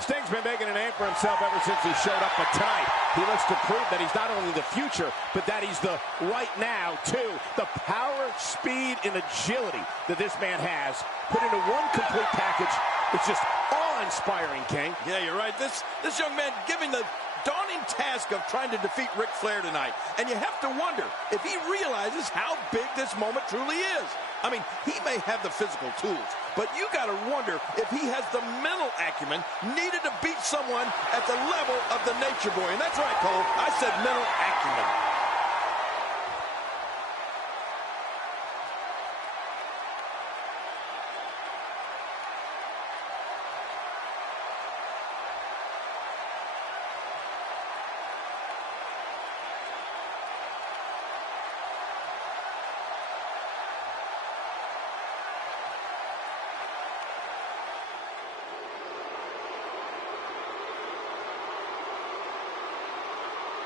Sting's been making a name for himself ever since he showed up at tonight. He looks to prove that he's not only the future, but that he's the right now, too. The power, speed, and agility that this man has put into one complete package. It's just awe-inspiring, King. Yeah, you're right. This young man giving the daunting task of trying to defeat Ric Flair tonight. And you have to wonder if he realizes how big this moment truly is. I mean, he may have the physical tools, but you got to wonder if he has the mental acumen needed to beat someone at the level of the Nature Boy. And that's right, Cole. I said mental acumen.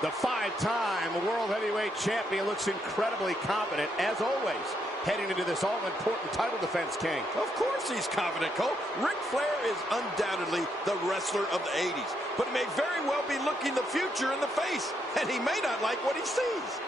The five-time World Heavyweight Champion looks incredibly confident, as always, heading into this all-important title defense, King. Of course he's confident, Cole. Ric Flair is undoubtedly the wrestler of the 80s, but he may very well be looking the future in the face, and he may not like what he sees.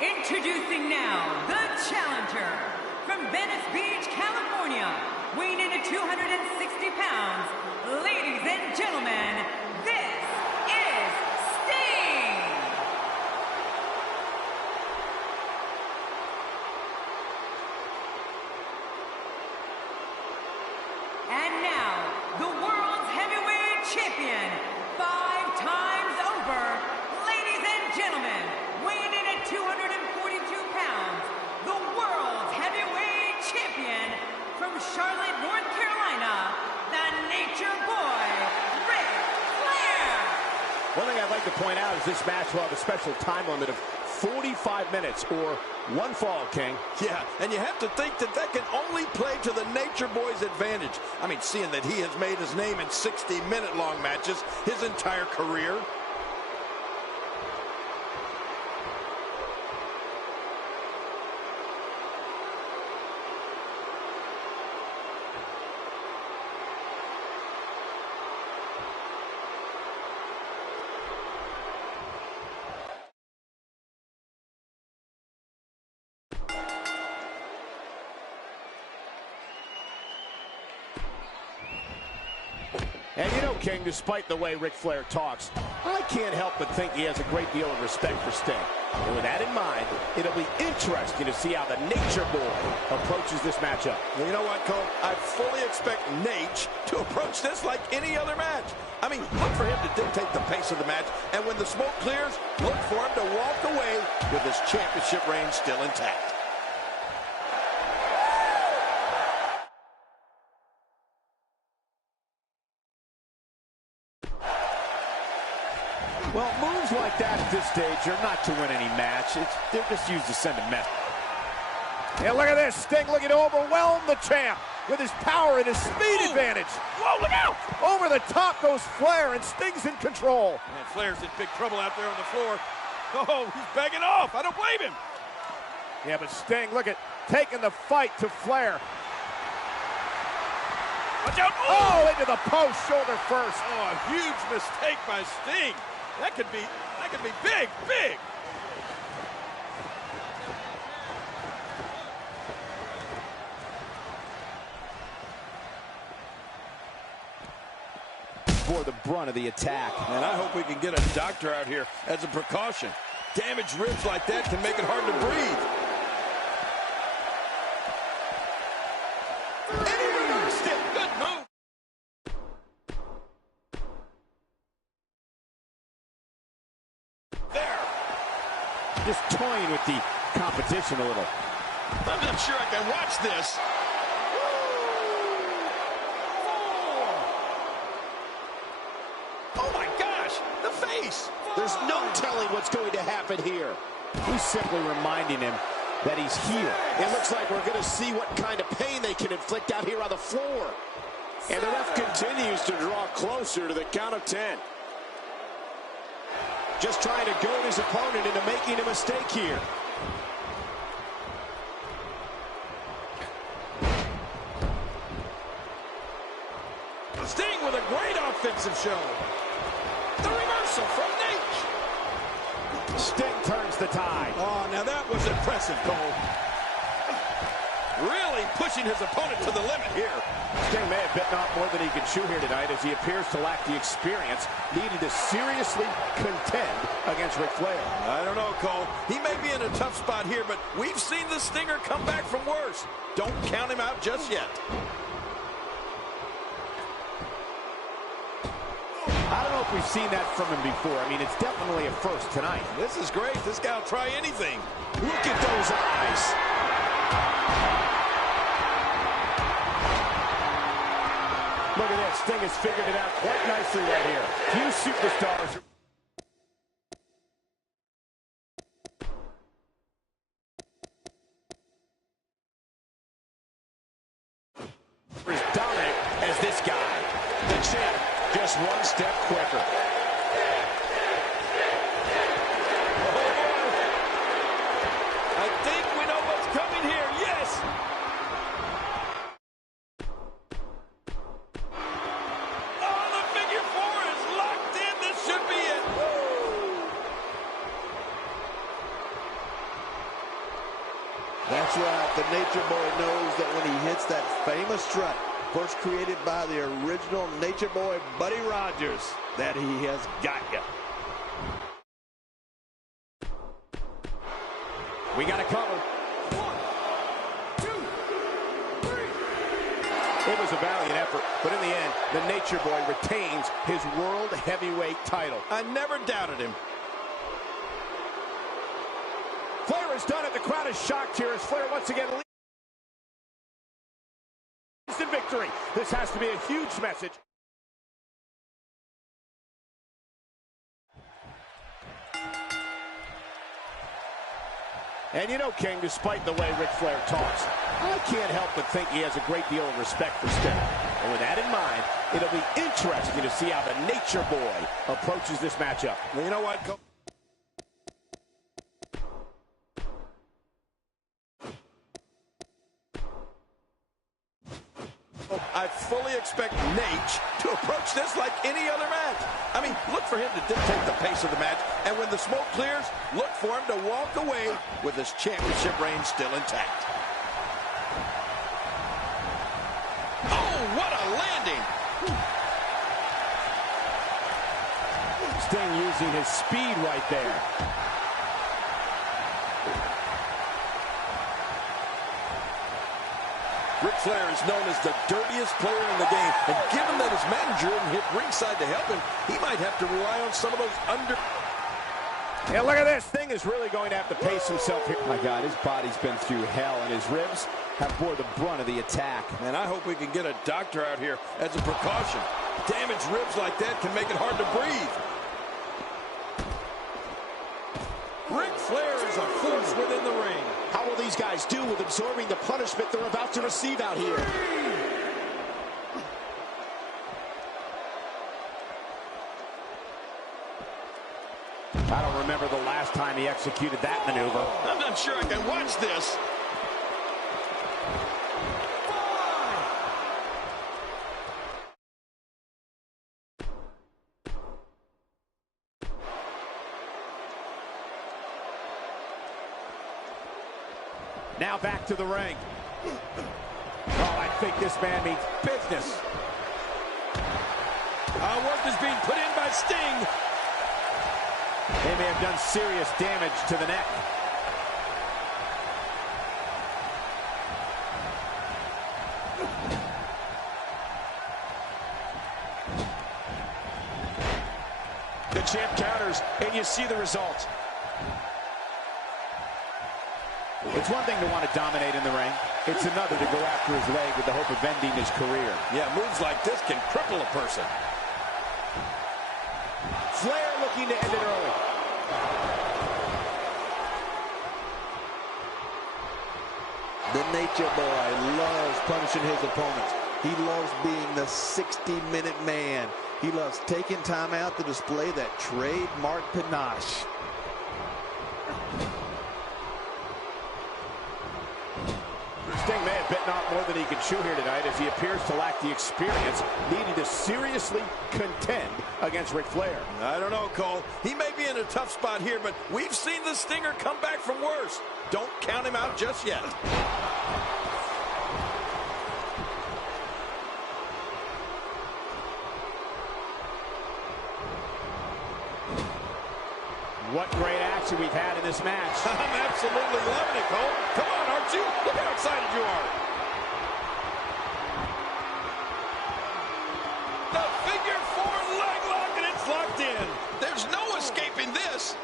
Introducing now, the challenger from Venice Beach, California, weighing in at 260 pounds. Ladies and gentlemen, this is Sting! And now, the world's heavyweight champion, 5 times over, ladies and gentlemen, weighing in at 242 pounds, the world's heavyweight champion from Charlotte, North Carolina, the Nature Boy, Ric Flair. One thing I'd like to point out is this match will have a special time limit of 45 minutes or one fall, King. Yeah, and you have to think that that can only play to the Nature Boy's advantage. I mean, seeing that he has made his name in 60-minute long matches his entire career. And you know, King, despite the way Ric Flair talks, I can't help but think he has a great deal of respect for Sting. And with that in mind, it'll be interesting to see how the Nature Boy approaches this matchup. Well, you know what, Cole? I fully expect Nate to approach this like any other match. I mean, look for him to dictate the pace of the match, and when the smoke clears, look for him to walk away with his championship reign still intact. Well, moves like that at this stage are not to win any match. They're just used to send a message. Yeah, look at this. Sting looking to overwhelm the champ with his power and his speed advantage. Whoa, look out! Over the top goes Flair, and Sting's in control. Man, Flair's in big trouble out there on the floor. Oh, he's begging off. I don't blame him. Yeah, but Sting, look at taking the fight to Flair. Watch out! Oh, into the post, shoulder first. Oh, a huge mistake by Sting. That could be big, big. bore the brunt of the attack. And I hope we can get a doctor out here as a precaution. Damaged ribs like that can make it hard to breathe. And he reversed it. Good move. There. Just toying with the competition a little. I'm not sure I can watch this. Oh, my gosh. The face. There's no telling what's going to happen here. He's simply reminding him that he's here. It looks like we're going to see what kind of pain they can inflict out here on the floor. And the ref continues to draw closer to the count of 10. Just trying to goad his opponent into making a mistake here. Sting with a great offensive show. The reversal from Nate. Sting turns the tide. Oh, now that was impressive, Cole. Really pushing his opponent to the limit here. Sting may have bitten off more than he can chew here tonight, as he appears to lack the experience needed to seriously contend against Ric Flair. I don't know, Cole. He may be in a tough spot here, but we've seen the Stinger come back from worse. Don't count him out just yet. I don't know if we've seen that from him before. I mean, it's definitely a first tonight. This is great. This guy will try anything. Look at those eyes. Look at this. Sting has figured it out quite nicely right here. Few superstars. As dominant as this guy. The champ, just one step quicker. I think we know what's coming here. Yes. Oh, the figure four is locked in. This should be it. That's right. The Nature Boy knows that when he hits that famous strut, first created by the original Nature Boy, Buddy Rogers, that he has got you. We got to cover. 1, 2, 3. It was a valiant effort, but in the end, the Nature Boy retains his World Heavyweight title. I never doubted him. Flair has done it. The crowd is shocked here as Flair once again leads in victory. This has to be a huge message. And you know, King, despite the way Ric Flair talks, I can't help but think he has a great deal of respect for Sting. And with that in mind, it'll be interesting to see how the Nature Boy approaches this matchup. Well, you know what, Cole? I fully expect Nate to approach this like any other match. I mean, look for him to dictate the pace of the match, and when the smoke clears, look for him to walk away with his championship reign still intact. Oh, what a landing! Sting using his speed right there. Ric Flair is known as the dirtiest player in the game, and given that his manager didn't hit ringside to help him, he might have to rely on some of those under... Yeah, look at this. Sting is really going to have to pace himself here. My God, his body's been through hell, and his ribs have bore the brunt of the attack. And I hope we can get a doctor out here as a precaution. Damaged ribs like that can make it hard to breathe. Ric Flair is a force within the ring. How will these guys do with absorbing the punishment they're about to receive out here? I don't remember the last time he executed that maneuver. I'm not sure I can watch this. Now back to the ring. Oh, I think this man means business. Was is being put in by Sting. They may have done serious damage to the neck. The champ counters, and you see the result. It's one thing to want to dominate in the ring. It's another to go after his leg with the hope of ending his career. Yeah, moves like this can cripple a person. Flair looking to end it early. The Nature Boy loves punishing his opponents. He loves being the 60-minute man. He loves taking time out to display that trademark panache. Sting may have bitten off more than he can chew here tonight, as he appears to lack the experience needed to seriously contend against Ric Flair. I don't know, Cole. He may be in a tough spot here, but we've seen the Stinger come back from worse. Don't count him out just yet. What great action we've had in this match. I'm absolutely loving it, Cole. Come on, aren't you? Look how excited you are. The figure four leg lock, and it's locked in. There's no escaping this.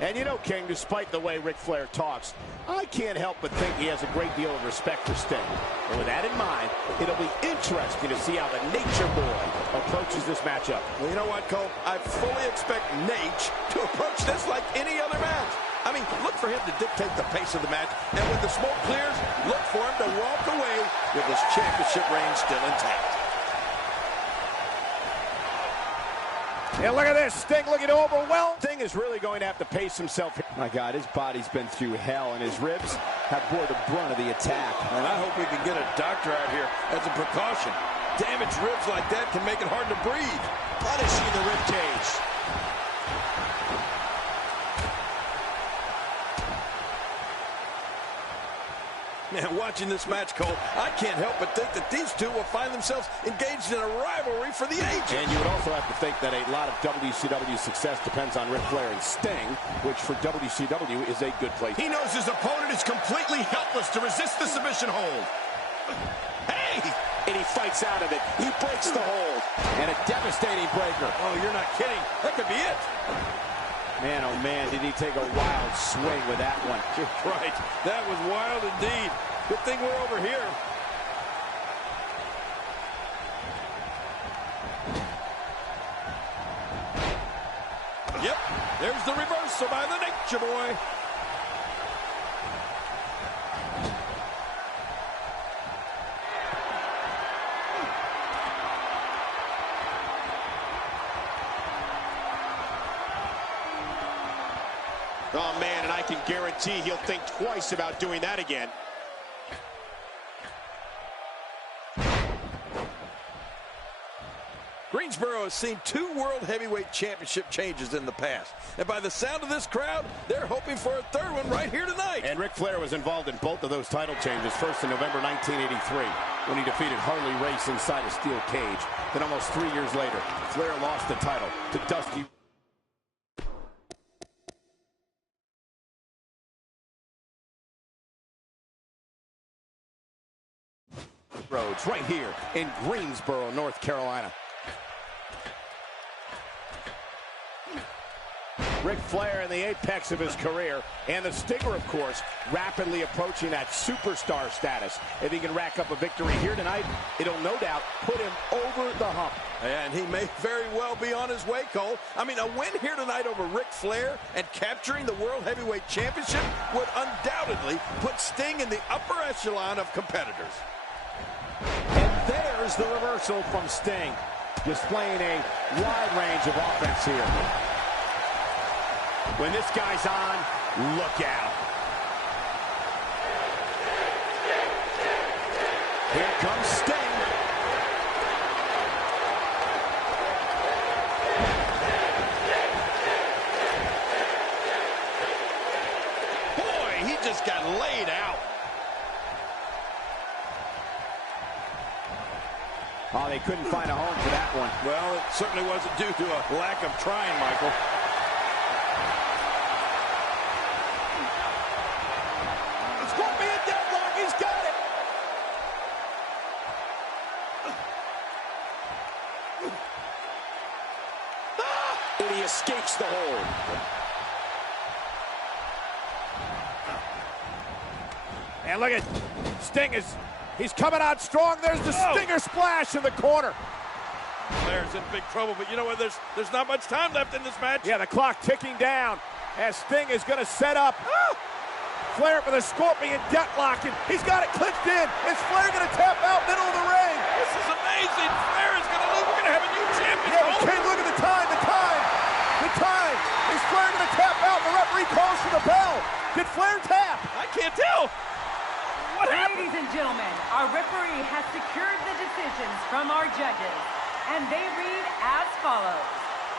And you know, King, despite the way Ric Flair talks, I can't help but think he has a great deal of respect for Sting. And with that in mind, it'll be interesting to see how the Nature Boy approaches this matchup. Well, you know what, Cole? I fully expect Nate to approach this like any other match. I mean, look for him to dictate the pace of the match, and when the smoke clears, look for him to walk away with his championship reign still intact. And look at this, Sting looking overwhelmed. Sting is really going to have to pace himself here. My God, his body's been through hell, and his ribs have bore the brunt of the attack. And I hope we can get a doctor out here as a precaution. Damaged ribs like that can make it hard to breathe. Punishing the rib cage. Man, watching this match, Cole, I can't help but think that these two will find themselves engaged in a rivalry for the ages. And you would also have to think that a lot of WCW success depends on Ric Flair and Sting, which for WCW is a good place. He knows his opponent is completely helpless to resist the submission hold. Hey! And he fights out of it. He breaks the hold. And a devastating breaker. Oh, you're not kidding. That could be it. Man, oh man, did he take a wild swing with that one. You're right. That was wild indeed. Good thing we're over here. Yep, there's the reversal by the Nature Boy. Oh, man, and I can guarantee he'll think twice about doing that again. Green Greensboro has seen 2 World Heavyweight Championship changes in the past. And by the sound of this crowd, they're hoping for a 3rd one right here tonight. And Ric Flair was involved in both of those title changes, first in November 1983 when he defeated Harley Race inside a steel cage. Then almost 3 years later, Flair lost the title to Dusty Rhodes right here in Greensboro, North Carolina. Ric Flair in the apex of his career, and the Stinger, of course, rapidly approaching that superstar status. If he can rack up a victory here tonight, it'll no doubt put him over the hump. And he may very well be on his way, Cole. I mean, a win here tonight over Ric Flair and capturing the World Heavyweight Championship would undoubtedly put Sting in the upper echelon of competitors. And there's the reversal from Sting, displaying a wide range of offense here. When this guy's on, look out. Here comes Sting. Boy, he just got laid out. Oh, they couldn't find a home for that one. Well, it certainly wasn't due to a lack of trying, Michael. Scorpion deadlock, he's got it. And he escapes the hold. And look at Sting he's coming out strong. There's the Stinger splash in the corner. Flair's in big trouble, but you know what? There's not much time left in this match. Yeah, the clock ticking down as Sting is going to set up Flair for the Scorpion deathlock, and he's got it clinched in. Is Flair going to tap out middle of the ring? This is amazing. Flair is going to lose. We're going to have a new champion. Yeah, but King, look at the time. Is Flair going to tap out? The referee calls for the bell. Did Flair tap? I can't tell. What happened? Ladies and gentlemen, our referee has secured the decisions from our judges, and they read as follows.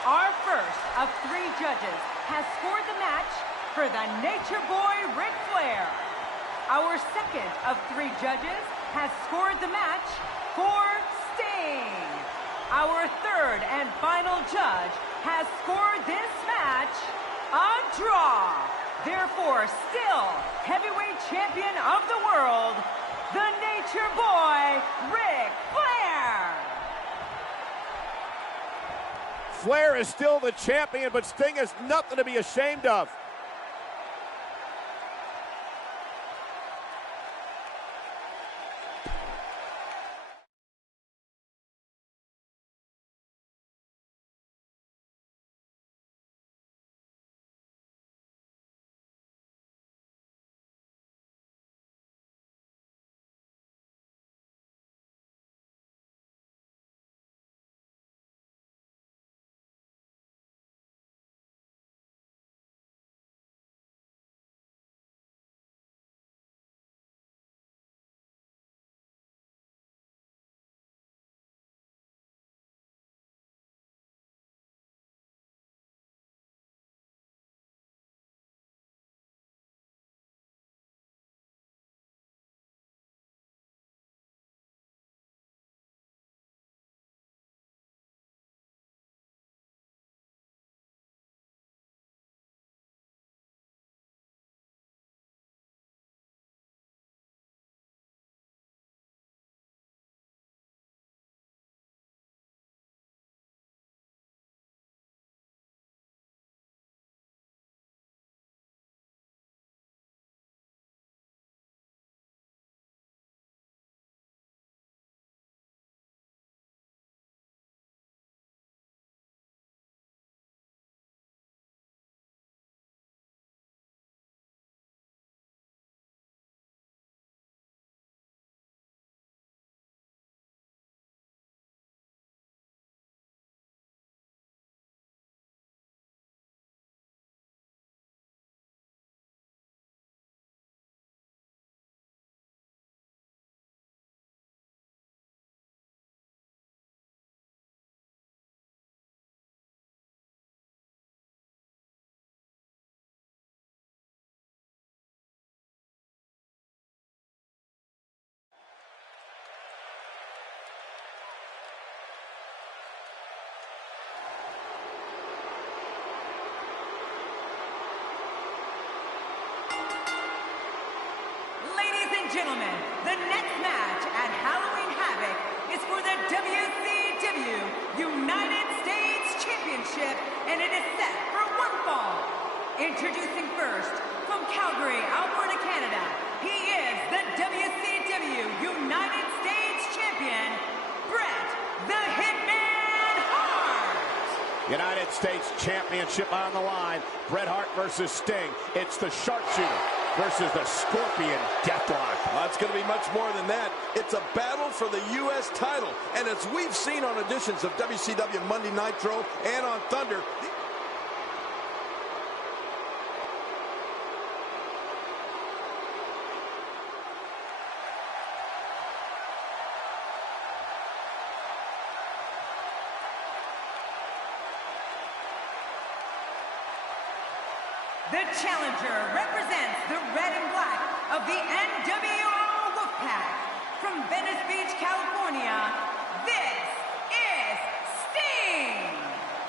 Our first of 3 judges has scored the match for the Nature Boy Ric Flair. Our second of 3 judges has scored the match for Sting. Our third and final judge has scored this match a draw. Therefore, still heavyweight champion of the world, the Nature Boy, Ric Flair. Flair is still the champion, but Sting has nothing to be ashamed of. gentlemen, the next match at Halloween Havoc is for the WCW United States Championship, and it is set for one fall. Introducing first, from Calgary, Alberta, Canada, he is the WCW United States Champion, Bret the Hitman Hart. United States Championship on the line. Bret Hart versus Sting. It's the sharpshooter versus the Scorpion Deathlock. Well, it's going to be much more than that. It's a battle for the U.S. title. And as we've seen on editions of WCW Monday Nitro and on Thunder, The challenger represents the red and black of the NWO Wolfpack. From Venice Beach, California, this is Sting!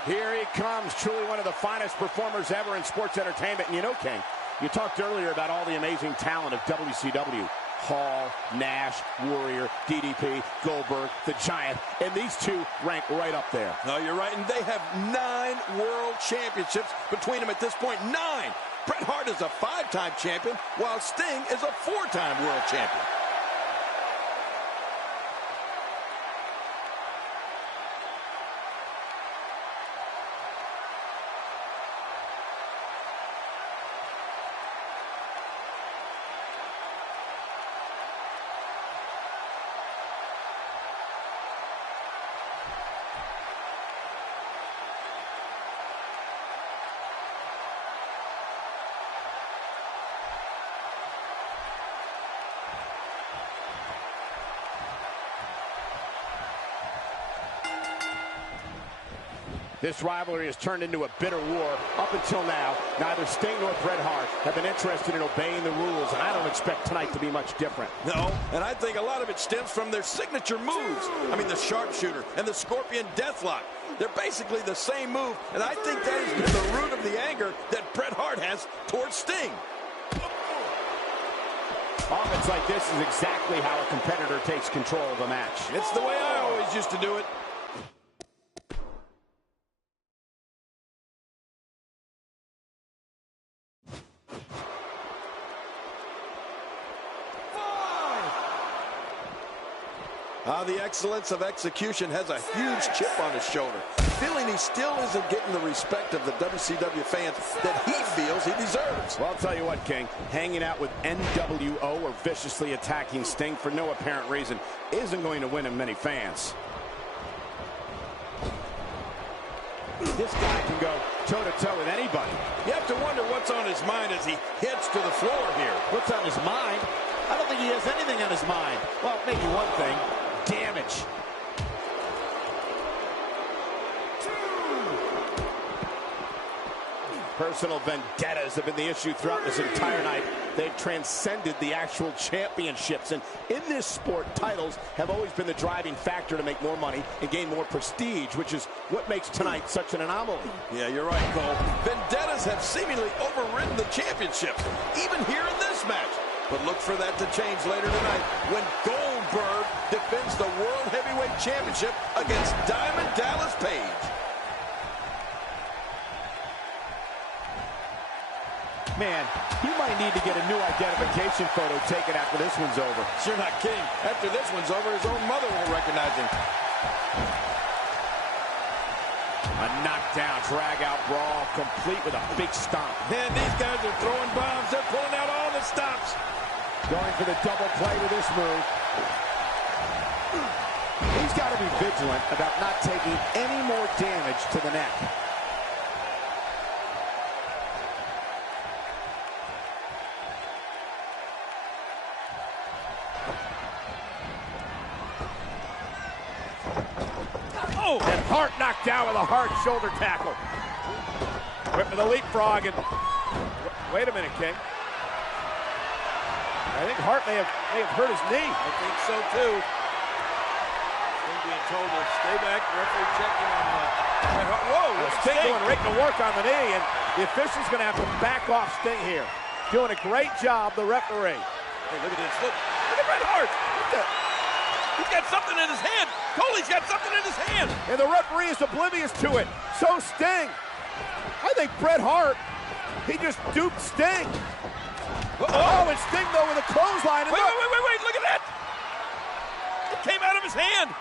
Here he comes, truly one of the finest performers ever in sports entertainment. And you know, King, you talked earlier about all the amazing talent of WCW. Hall, Nash, Warrior, DDP, Goldberg, the Giant, and these two rank right up there. No, you're right, and they have 9 world championships between them at this point. 9! Bret Hart is a 5-time champion, while Sting is a 4-time world champion. This rivalry has turned into a bitter war. Up until now, neither Sting nor Bret Hart have been interested in obeying the rules, and I don't expect tonight to be much different. No, and I think a lot of it stems from their signature moves. I mean, the sharpshooter and the Scorpion Deathlock. They're basically the same move, and I think that has been the root of the anger that Bret Hart has towards Sting. Offense like this is exactly how a competitor takes control of a match. It's the way I always used to do it. The excellence of execution has a huge chip on his shoulder, feeling he still isn't getting the respect of the WCW fans that he feels he deserves. Well, I'll tell you what, King, hanging out with NWO or viciously attacking Sting for no apparent reason isn't going to win him many fans. This guy can go toe-to-toe with anybody. You have to wonder what's on his mind as he hits to the floor here. What's on his mind? I don't think he has anything on his mind. Well, maybe one thing. Damage. Personal vendettas have been the issue throughout this entire night. They've transcended the actual championships. And in this sport, titles have always been the driving factor to make more money and gain more prestige, which is what makes tonight such an anomaly. Yeah, you're right, Cole. Vendettas have seemingly overridden the championships, even here in this match. But look for that to change later tonight when Goldberg defends the World Heavyweight Championship against Diamond Dallas Page. Man, you might need to get a new identification photo taken after this one's over. Sure not kidding. After this one's over, his own mother won't recognize him. A knockdown, drag-out brawl, complete with a big stomp. Man, these guys are throwing bombs. They're pulling out all the stops. Going for the double play with this move. He's got to be vigilant about not taking any more damage to the neck. Oh, and Hart knocked down with a hard shoulder tackle. Whip with a leapfrog, and wait a minute, King. I think Hart may have hurt his knee. I think so too. Sting being told to stay back. Referee checking on Bret Hart. Whoa! Sting going right to work on the knee, and the official's going to have to back off Sting here. Doing a great job, the referee. Hey, look at this. Look. Look at Bret Hart. He's got something in his hand. Cole's got something in his hand. And the referee is oblivious to it. So Sting. I think Bret Hart, he just duped Sting. Oh, and Sting, though, with a clothesline. And wait, look at that. It came out of his hand.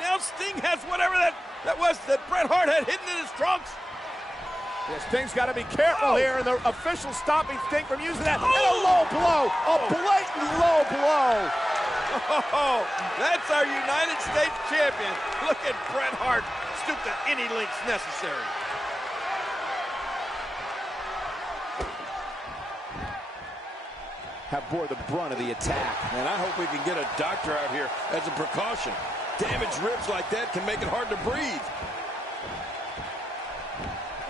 Now Sting has whatever that was that Bret Hart had hidden in his trunks. Yeah, Sting's got to be careful here, and the official stopping Sting from using that. And a low blow, a blatant low blow. Oh, that's our United States champion. Look at Bret Hart stoop to any lengths necessary. Have bore the brunt of the attack. And I hope we can get a doctor out here as a precaution. Damaged ribs like that can make it hard to breathe.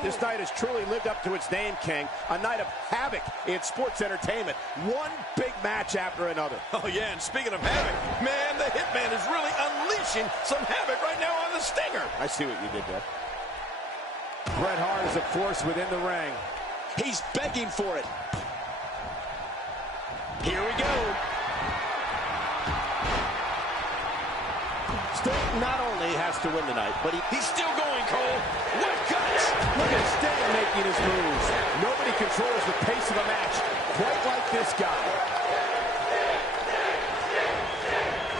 This night has truly lived up to its name, King. A night of havoc in sports entertainment. One big match after another. Oh, yeah, and speaking of havoc, man, the Hitman is really unleashing some havoc right now on the Stinger. I see what you did there. Bret Hart is a force within the ring. He's begging for it. Here we go. Sting not only has to win tonight, but he's still going, Cole. What guts! Look at Sting making his moves. Nobody controls the pace of a match quite like this guy.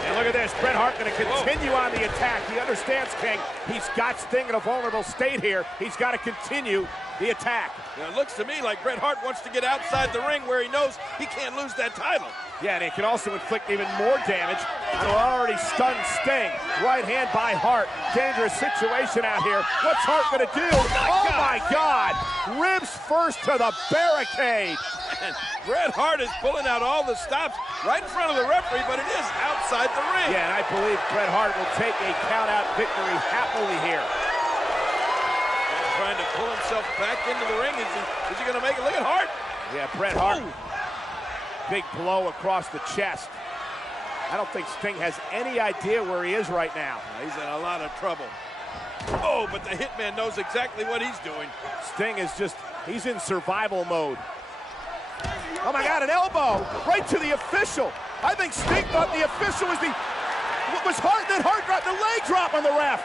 And look at this. Bret Hart going to continue on the attack. He understands, King. He's got Sting in a vulnerable state here. He's got to continue the attack. Now, it looks to me like Bret Hart wants to get outside the ring where he knows he can't lose that title. Yeah, and he can also inflict even more damage on an already stunned Sting. Right hand by Hart. Dangerous situation out here. What's Hart going to do? Oh, my God! Ribs first to the barricade. And Bret Hart is pulling out all the stops right in front of the referee, but it is outside the ring. Yeah, and I believe Bret Hart will take a count-out victory happily here. Trying to pull himself back into the ring. Is he going to make it? Look at Hart. Yeah, Bret Hart. Big blow across the chest. I don't think Sting has any idea where he is right now. He's in a lot of trouble. Oh, but the Hitman knows exactly what he's doing. Sting is he's in survival mode. Oh my God, an elbow right to the official. I think Sting thought the official was Hart, then Hart dropped the leg drop on the ref.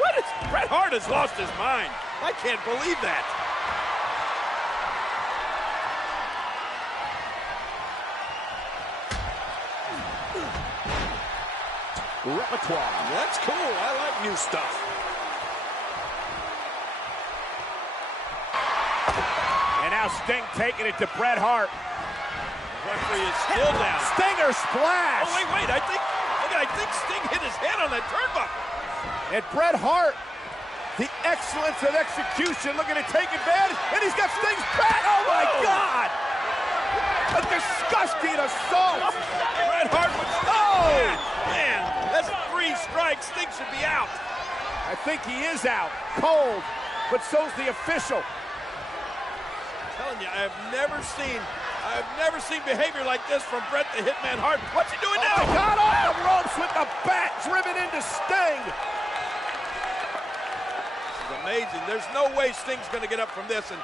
What is, Bret Hart has lost his mind. I can't believe that. Repertoire. That's cool. I like new stuff. And now Sting taking it to Bret Hart. The referee is still down. Stinger splash. Oh, wait. I think Sting hit his head on that turnbuckle. And Bret Hart, the excellence of execution, looking to take advantage. And he's got Sting's back. Oh, my God. A disgusting assault. Bret Hart was... Oh, man. That's 3 strikes. Sting should be out. I think he is out. Cold. But so's the official. I'm telling you, I've never seen behavior like this from Bret the Hitman Hart. What's he doing now? He got off the ropes with the bat driven into Sting. This is amazing. There's no way Sting's going to get up from this. And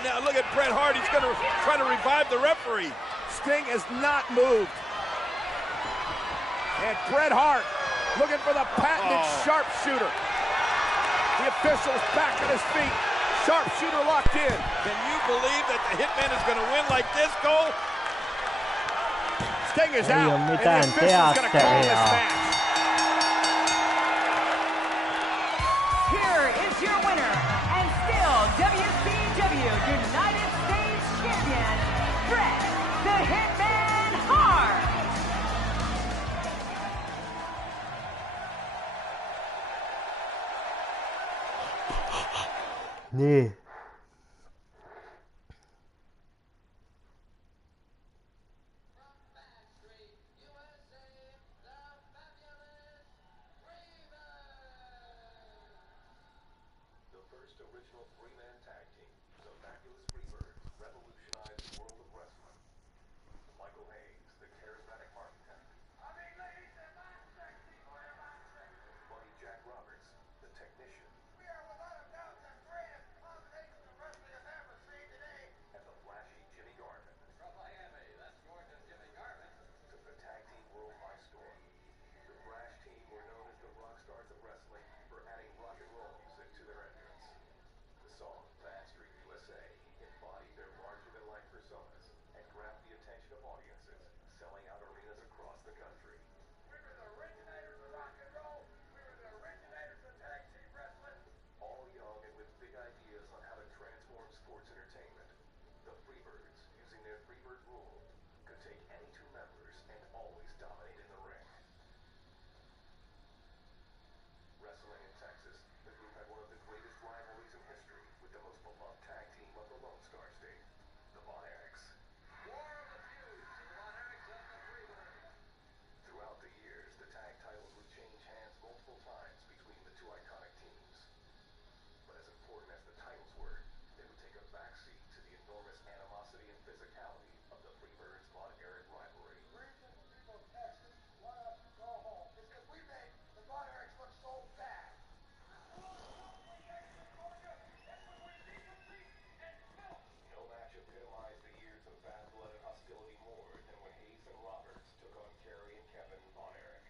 now look at Bret Hart. He's going to try to revive the referee. Sting has not moved. And Bret Hart looking for the patented sharpshooter. The official's back on his feet. Sharpshooter locked in. Can you believe that the Hitman is going to win like this, Cole? Sting is out, and the official's going to call this match. Here is your winner, and still WCW United States Champion, Bret the Hitman Hart. Niin. The Freebirds, using their Freebird rule, could take any two members and always dominate in the ring. Wrestling in Texas, the group had one of the greatest rivalries in history with the most beloved tag team of the Lone Star State, the Von Erichs. War of the Feuds, the Von Erichs and the Freebirds. Throughout the years, the tag titles would change hands multiple times between the two iconic teams. But as important as the titles were, they would take a backseat to the enormous animosity and physicality of the Freebirds Von Erich rivalry. Reason people of Texas, why don't you go home? It's because we made the Von Erichs look so bad. No match epitomized the years of bad blood and hostility more than when Hayes and Roberts took on Kerry and Kevin Von Erich.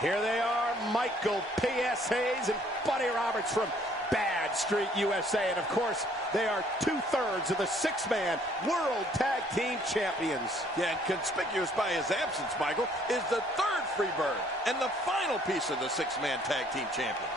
Here they are, Michael P.S. Hayes and Buddy Roberts from Bad Street, USA. And, of course, they are 2/3 of the six-man World Tag Team Champions. Yeah, and conspicuous by his absence, Michael, is the third Freebird and the final piece of the six-man Tag Team Champions.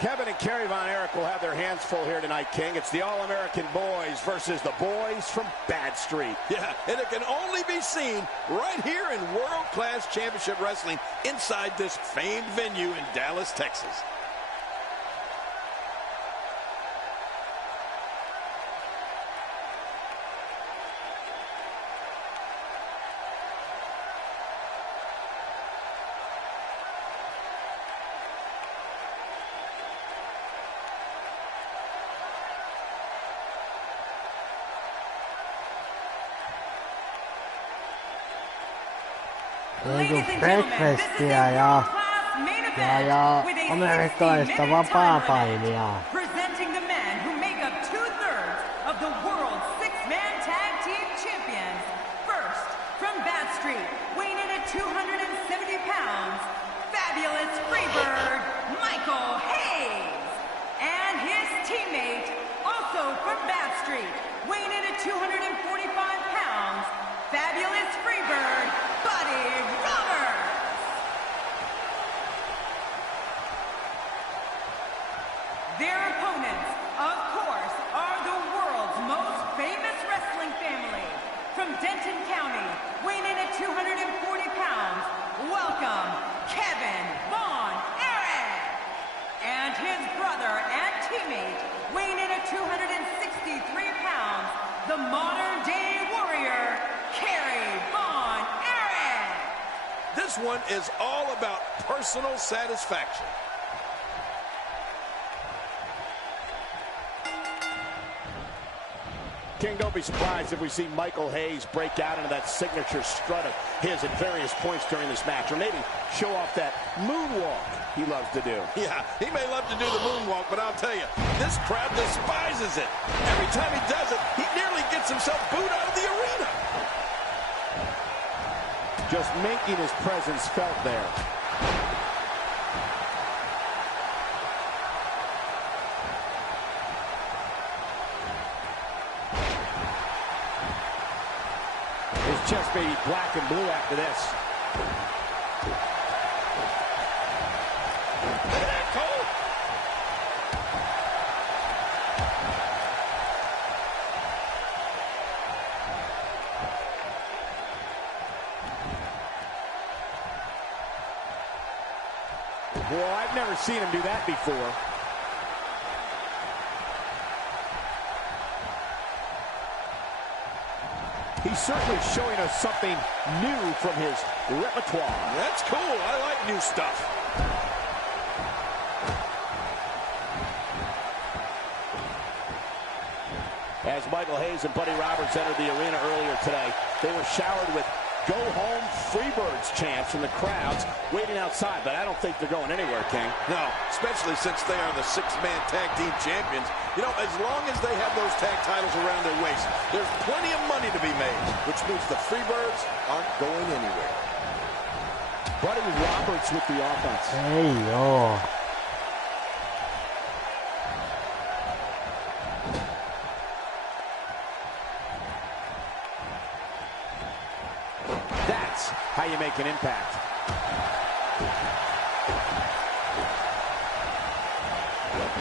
Kevin and Kerry Von Erich will have their hands full here tonight, King. It's the All-American Boys versus the boys from Bad Street. Yeah, and it can only be seen right here in world-class championship wrestling inside this famed venue in Dallas, Texas. Wreckfestia ja amerikkalaista vapaapainia. Presenting the men who make up 2/3 of the world's six-man tag team champions. First, from Bad Street, weighing in at 270 pounds, fabulous Freebird, Michael Hayes. And his teammate, also from Bad Street, weighing in at 245 pounds, fabulous Freebird, Buddy Roberts. Their opponents, of course, are the world's most famous wrestling family. From Denton County, weighing in at 240 pounds, welcome Kevin Von Erich. And his brother and teammate, weighing in at 263 pounds, the modern-day warrior, Kerry Von Erich. This one is all about personal satisfaction. King, don't be surprised if we see Michael Hayes break out into that signature strut of his at various points during this match, or maybe show off that moonwalk he loves to do. Yeah, he may love to do the moonwalk, but I'll tell you, this crowd despises it. Every time he does it, he nearly gets himself booed out of the arena. Just making his presence felt there. His chest may be black and blue after this. Look at that, Cole. Well, I've never seen him do that before. He's certainly showing us something new from his repertoire. That's cool. I like new stuff. As Michael Hayes and Buddy Roberts entered the arena earlier today, they were showered with go-home Freebirds chants from the crowds waiting outside, but I don't think they're going anywhere, King. No, especially since they are the six-man tag team champions. You know, as long as they have those tag titles around their waist, there's plenty of money to be made, which means the Freebirds aren't going anywhere. Buddy Roberts with the offense. Hey, yo. That's how you make an impact.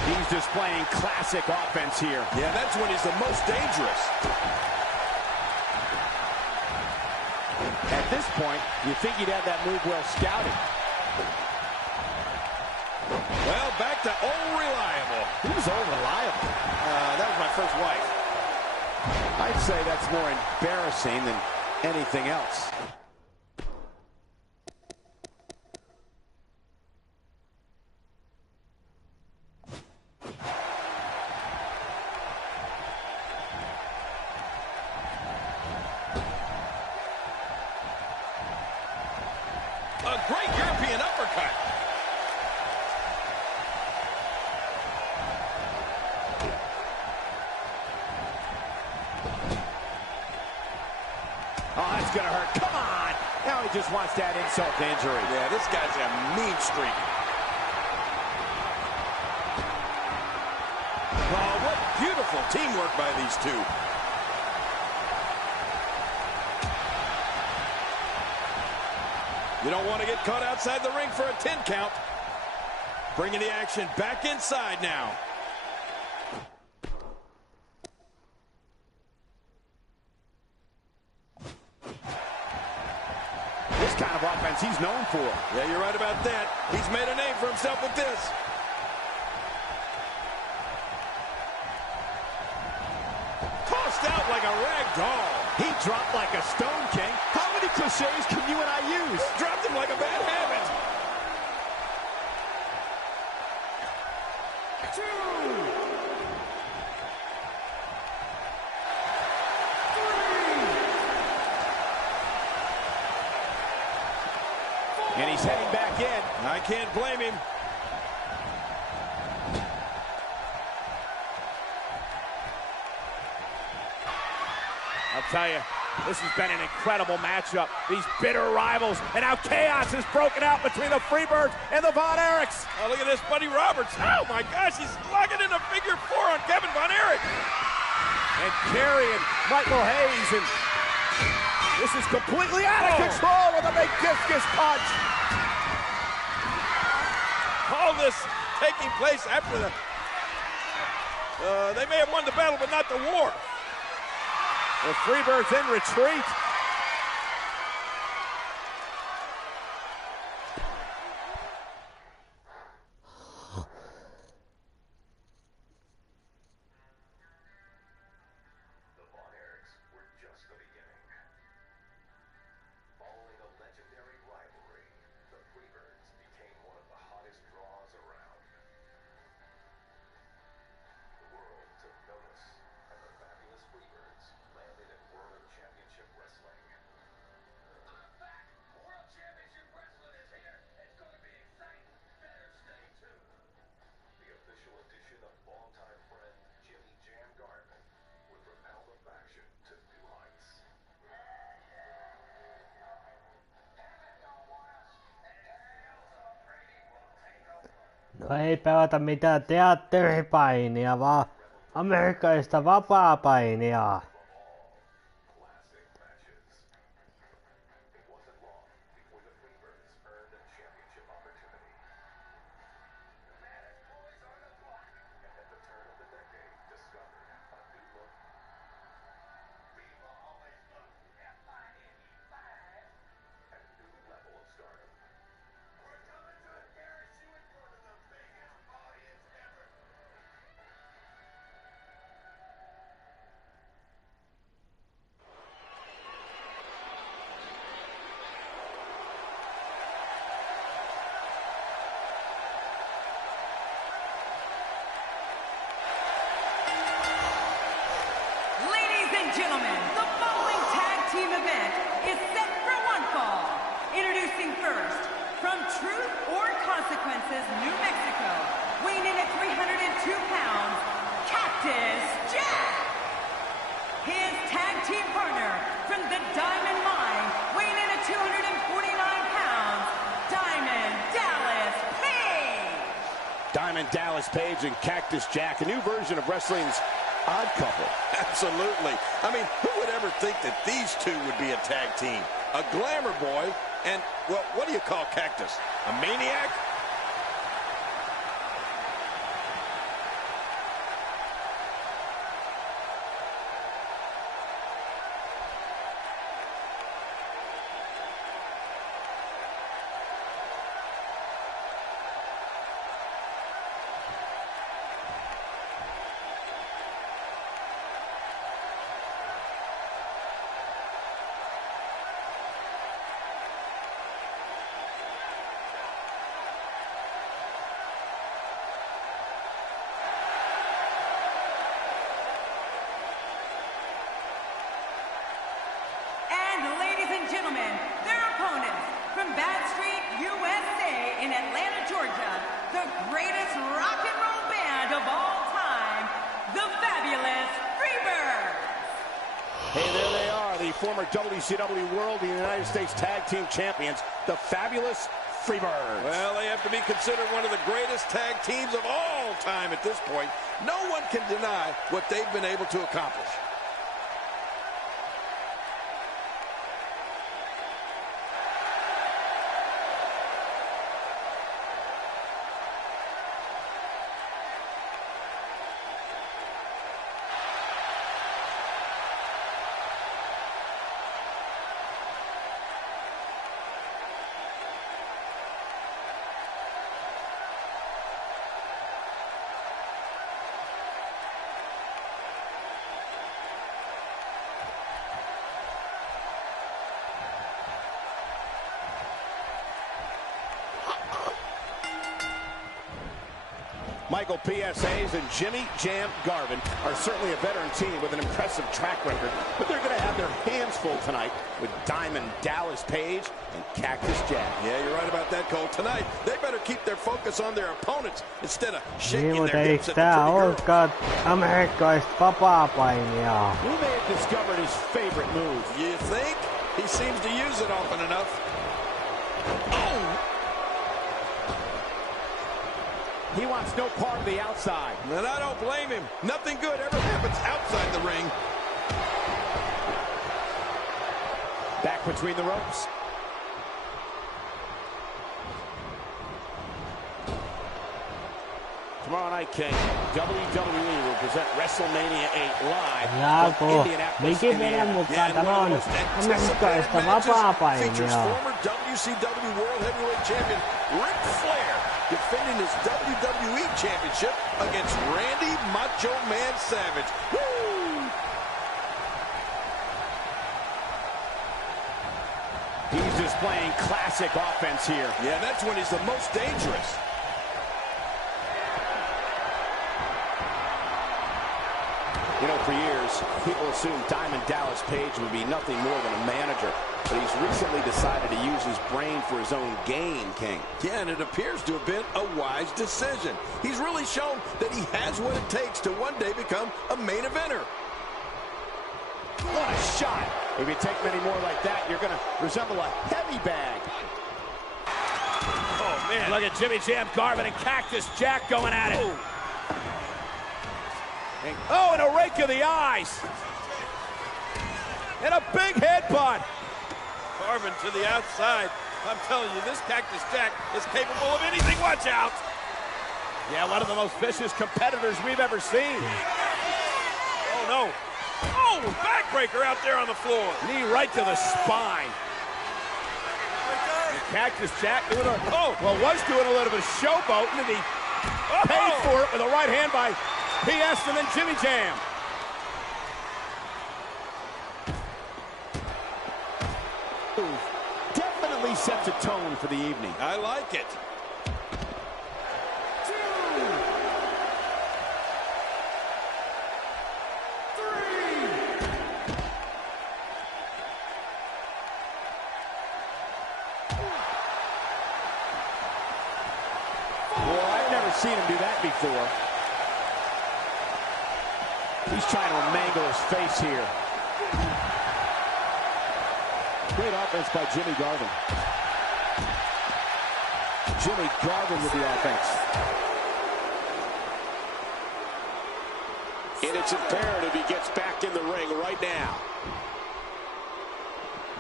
He's displaying classic offense here. Yeah, that's when he's the most dangerous. At this point, you think he'd have that move well scouted. Well, back to old reliable. Who's old reliable? That was my first wife. I'd say that's more embarrassing than anything else. A great European uppercut. Oh, that's going to hurt. Come on. Now he just wants that insult to injury. Yeah, this guy's a mean streak. Oh, what beautiful teamwork by these two. You don't want to get caught outside the ring for a 10 count. Bringing the action back inside now. This kind of offense he's known for. Yeah, you're right about that. He's made a name for himself with this. Tossed out like a rag doll. He dropped like a stone, King. How many cliches can you and I use? Dropped him like a bad habit. And he's heading back in. I can't blame him. I'll tell you, this has been an incredible matchup. These bitter rivals, and now chaos is broken out between the Freebirds and the Von Erichs. Oh, look at this, Buddy Roberts. Oh, my gosh, he's locking in a figure four on Kevin Von Erich. And Kerry and Michael Hayes, and this is completely out of control with a big discus punch. All this taking place after the... they may have won the battle, but not the war. The Freebirds in retreat. The Von Erichs were just the beginning. Following a legendary rivalry, the Freebirds became one of the hottest draws around. The world took notice, and the fabulous Freebirds landed at World Championship Wrestling. I'm back! World Championship Wrestling is here! It's going to be exciting! Better stay tuned! The official edition of longtime friend Jimmy Jam Garvin would propel the faction to new heights. No ei pelata mitään teatteripainia, vaan amerikkalaista vapaapainia. Classic matches. It wasn't long before the Freebirds earned a championship opportunity. The baddest boys on the block. And at the turn of the decade, discovered a new look. People always look F-I-N-E-5. And a new level of stardom. We're coming to embarrass you in gentlemen, the following tag team event is set for one fall. Introducing first, from Truth or Consequences, New Mexico, weighing in at 302 pounds, Cactus Jack. His tag team partner from the Diamond Mine, weighing in at 249 pounds, Diamond Dallas Page. Diamond Dallas Page and Cactus Jack, a new version of wrestling's odd couple. Absolutely. I mean, who would ever think that these two would be a tag team? A glamour boy and, well, what do you call Cactus? A maniac? Gentlemen, their opponents from Bad Street, USA in Atlanta, Georgia, the greatest rock and roll band of all time, the Fabulous Freebirds. Hey, there they are, the former WCW World and United States Tag Team Champions, the Fabulous Freebirds. Well, they have to be considered one of the greatest tag teams of all time at this point. No one can deny what they've been able to accomplish. Michael PSAs and Jimmy Jam Garvin are certainly a veteran team with an impressive track record, but they're going to have their hands full tonight with Diamond Dallas Page and Cactus Jack. Yeah, you're right about that, Cole. Tonight, they better keep their focus on their opponents instead of shaking their hips at the pretty girl. Amerikkalaista vapaapainia. We may have discovered his favorite move. You think? He seems to use it often enough. Oh! He wants no part of the outside. And I don't blame him. Nothing good ever happens outside the ring. Back between the ropes. Tomorrow night, King, WWE will present WrestleMania 8 live from Indianapolis, Indiana. Tämä on Amerikkalaista vapaapainia. Former WCW World Heavyweight Champion Ric Flair defending his WWE Championship against Randy Macho Man Savage. Woo! He's displaying classic offense here. Yeah, that's when he's the most dangerous. You know, for years, people assumed Diamond Dallas Page would be nothing more than a manager. But he's recently decided to use his brain for his own gain, King. Yeah, and it appears to have been a wise decision. He's really shown that he has what it takes to one day become a main eventer. What a shot. If you take many more like that, you're going to resemble a heavy bag. Oh, man. Look at Jimmy Jam Garvin and Cactus Jack going at it. Oh, and a rake of the eyes. And a big headbutt. Garvin to the outside. I'm telling you, this Cactus Jack is capable of anything. Watch out. Yeah, one of the most vicious competitors we've ever seen. Oh, no. Oh, backbreaker out there on the floor. Knee right to the spine. And Cactus Jack doing was doing a little bit of showboating, and he paid for it with a right hand by PS and then Jimmy Jam. Definitely sets a tone for the evening. I like it. He's trying to mangle his face here. Great offense by Jimmy Garvin. Jimmy Garvin with the offense. And it's imperative he gets back in the ring right now.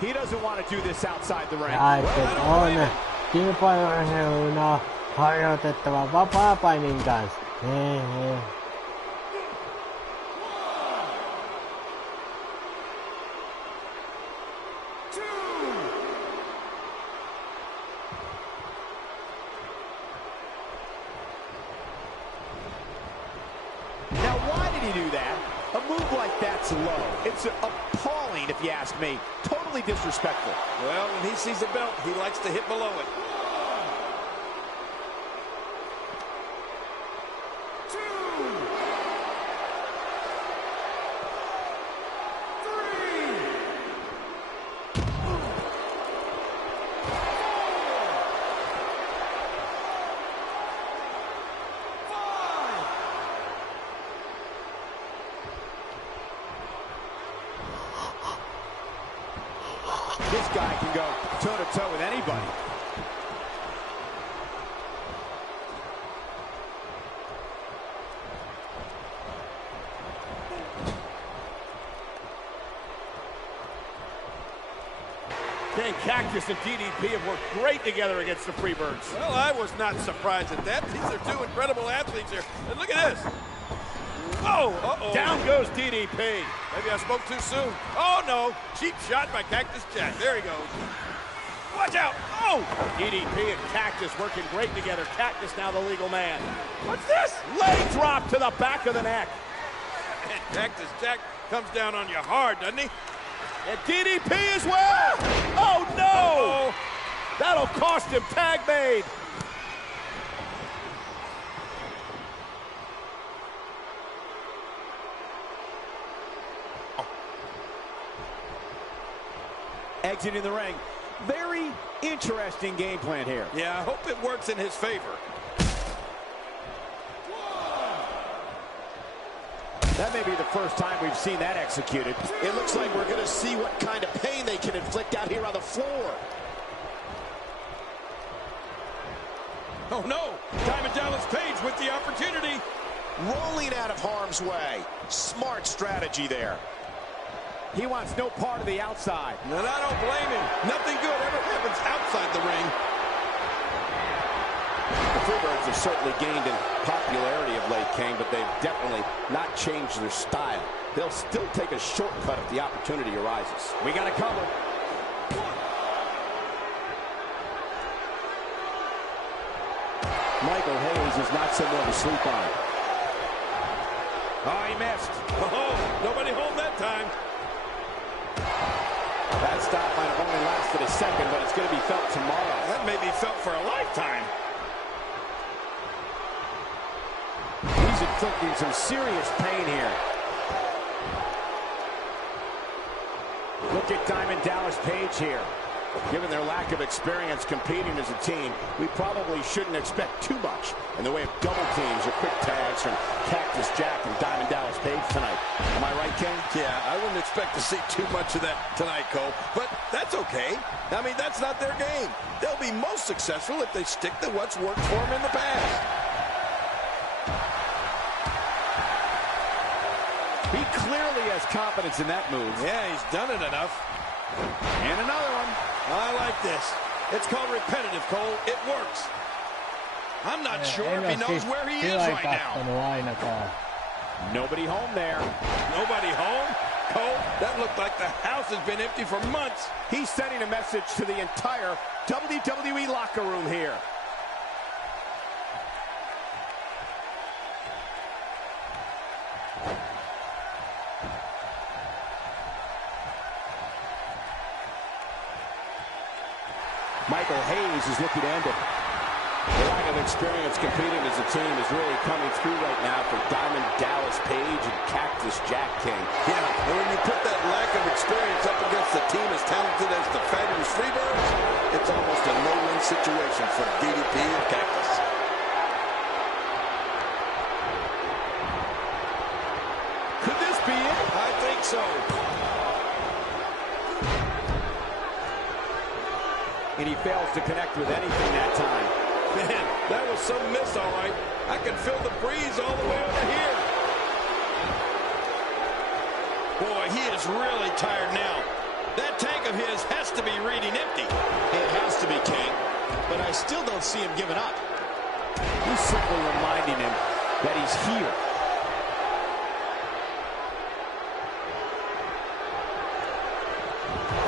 He doesn't want to do this outside the ring. Näytöt on kilpaurheiluna harjoitettava vapaapainin kanssa. Now, why did he do that? A move like that's low. It's appalling, if you ask me. Totally disrespectful. Well, when he sees the belt, he likes to hit below it. This guy can go toe-to-toe with anybody. Cactus and DDP have worked great together against the Freebirds. Well, I was not surprised at that. These are two incredible athletes here. And look at this. Oh, uh-oh. Down goes DDP. Maybe I spoke too soon. Oh, no. Cheap shot by Cactus Jack. There he goes. Watch out. Oh! DDP and Cactus working great together. Cactus now the legal man. What's this? Leg drop to the back of the neck. And Cactus Jack comes down on you hard, doesn't he? And DDP as well. Oh, no. That'll cost him. Tag made. Exiting the ring. Very interesting game plan here. Yeah, I hope it works in his favor. That may be the first time we've seen that executed. It looks like we're going to see what kind of pain they can inflict out here on the floor. Oh, no. Diamond Dallas Page with the opportunity. Rolling out of harm's way. Smart strategy there. He wants no part of the outside. And I don't blame him. Nothing good ever happens outside the ring. The Freebirds have certainly gained in popularity of late, King, but they've definitely not changed their style. They'll still take a shortcut if the opportunity arises. We got to cover. Michael Hayes is not someone to sleep on. Oh, he missed. Oh, nobody home that time. That stop might have only lasted a second, but it's going to be felt tomorrow. That may be felt for a lifetime. He's inflicting some serious pain here. Look at Diamond Dallas Page here. Given their lack of experience competing as a team, we probably shouldn't expect too much in the way of double teams or quick tags from Cactus Jack and Diamond Dallas Page tonight. Am I right, King? Yeah, I wouldn't expect to see too much of that tonight, Cole. But that's okay. I mean, that's not their game. They'll be most successful if they stick to what's worked for them in the past. He clearly has confidence in that move. Yeah, he's done it enough. And another one. I like this. It's called repetitive, Cole. It works. I'm not sure if he knows where he is right now. Ainakaan. Nobody home there. Nobody home? Cole, that looked like the house has been empty for months. He's sending a message to the entire WWE locker room here. Michael Hayes is looking to end it. The lack of experience competing as a team is really coming through right now for Diamond Dallas Page and Cactus Jack King. Yeah, and when you put that lack of experience up against a team as talented as the fabulous Freebirds, it's almost a no-win situation for DDP and Cactus. Could this think so. And he fails to connect with anything that time. Man, that was some miss, all right. I can feel the breeze all the way over here. Boy, he is really tired now. That tank of his has to be reading empty. It has to be, King, but I still don't see him giving up. He's simply reminding him that he's here.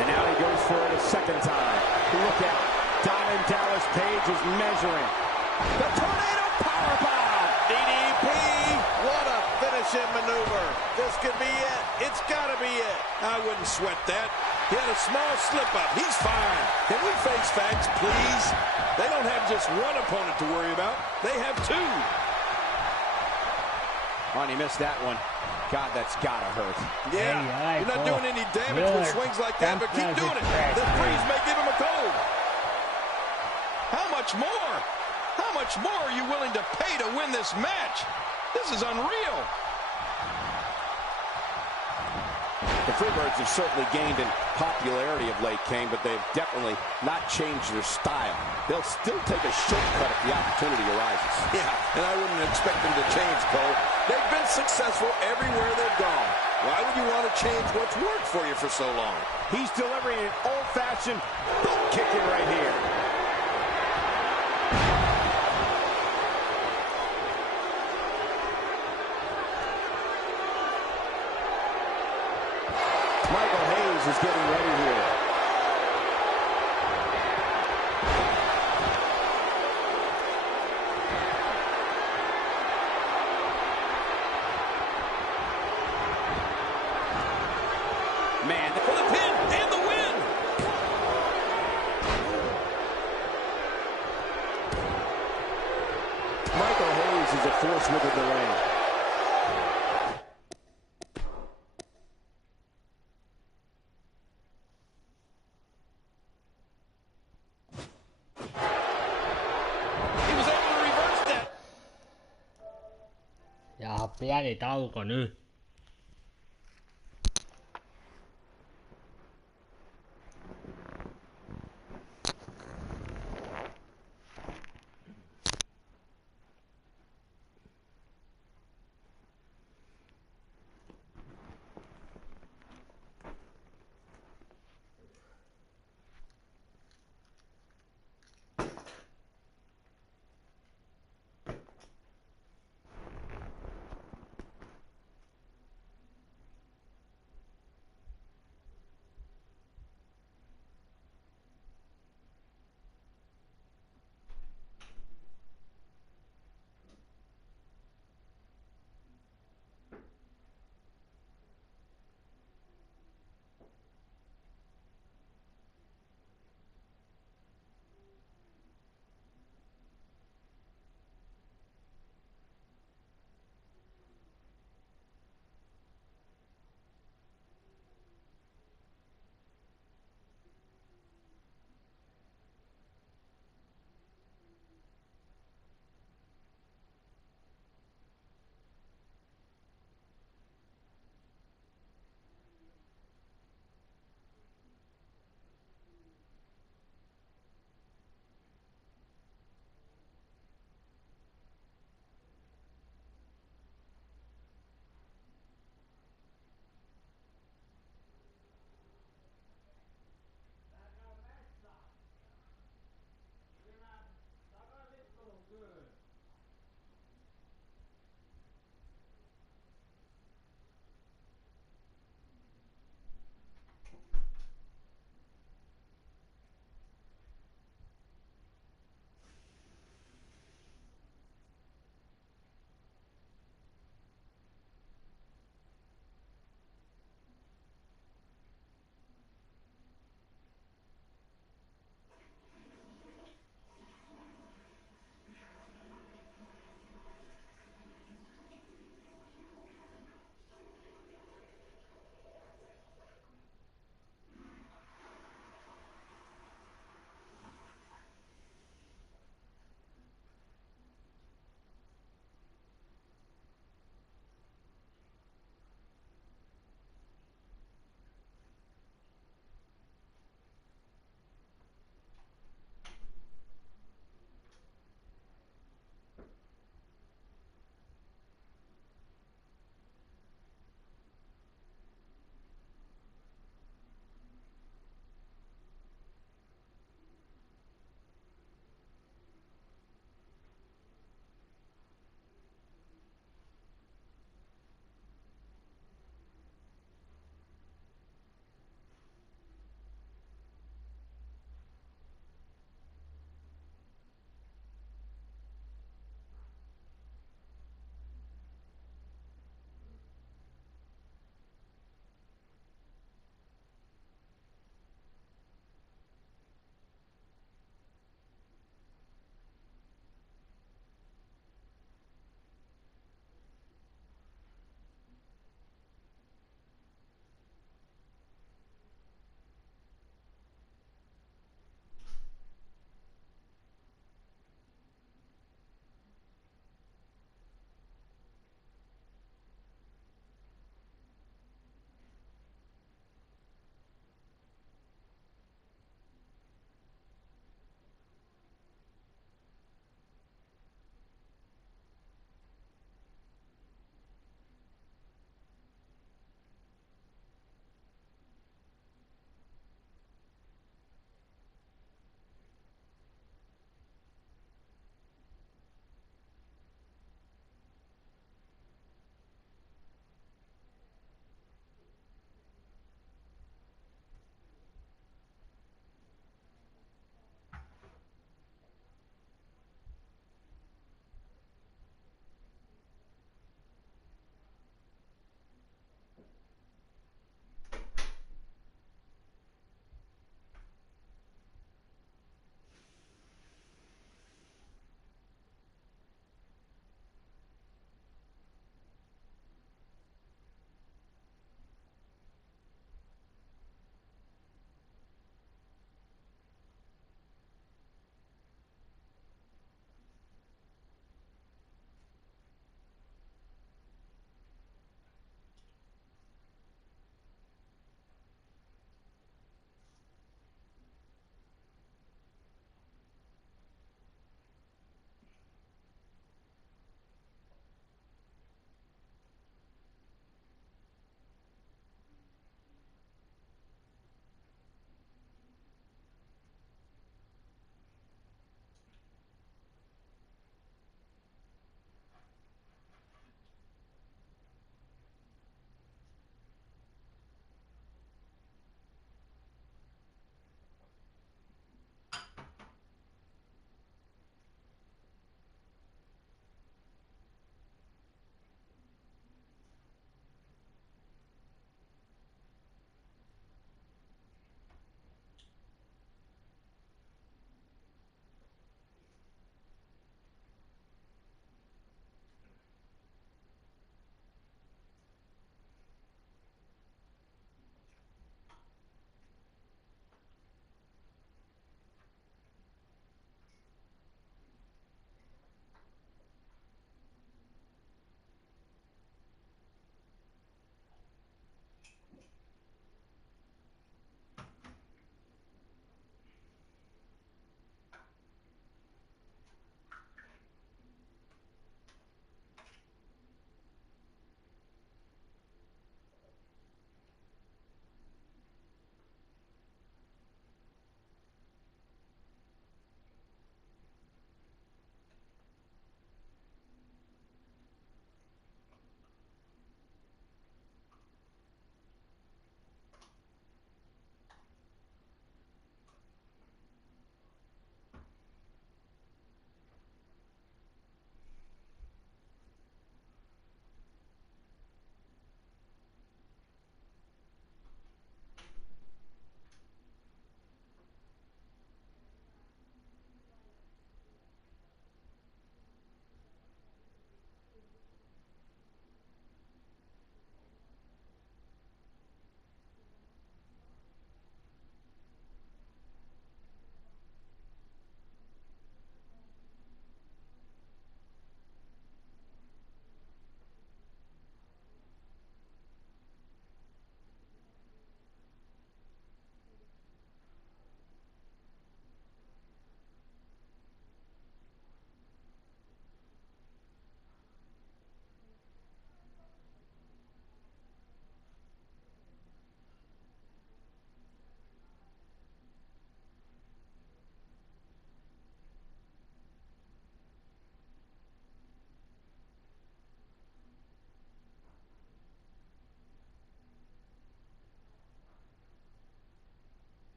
And now he goes for it a second time. Look out. Diamond Dallas Page is measuring. The tornado powerbomb. DDP. What a finishing maneuver. This could be it. It's got to be it. I wouldn't sweat that. He had a small slip-up. He's fine. Can we face facts, please? They don't have just one opponent to worry about. They have two. Oh, and he missed that one. God, that's gotta hurt. Yeah, you're not doing any damage with swings like that, but keep doing it. The freeze may give him a cold. How much more? How much more are you willing to pay to win this match? This is unreal. The Freebirds have certainly gained in popularity of late, King, but they've definitely not changed their style. They'll still take a shortcut if the opportunity arises. Yeah, and I wouldn't expect them to change, Cole. They've been successful everywhere they've gone. Why would you want to change what's worked for you for so long? He's delivering an old-fashioned butt kicking right here. Michael Hayes is getting ready here. Man, For the pin and the win. Michael Hayes is a force within the ring. He was able to reverse that. Ja pieni tauko nyt.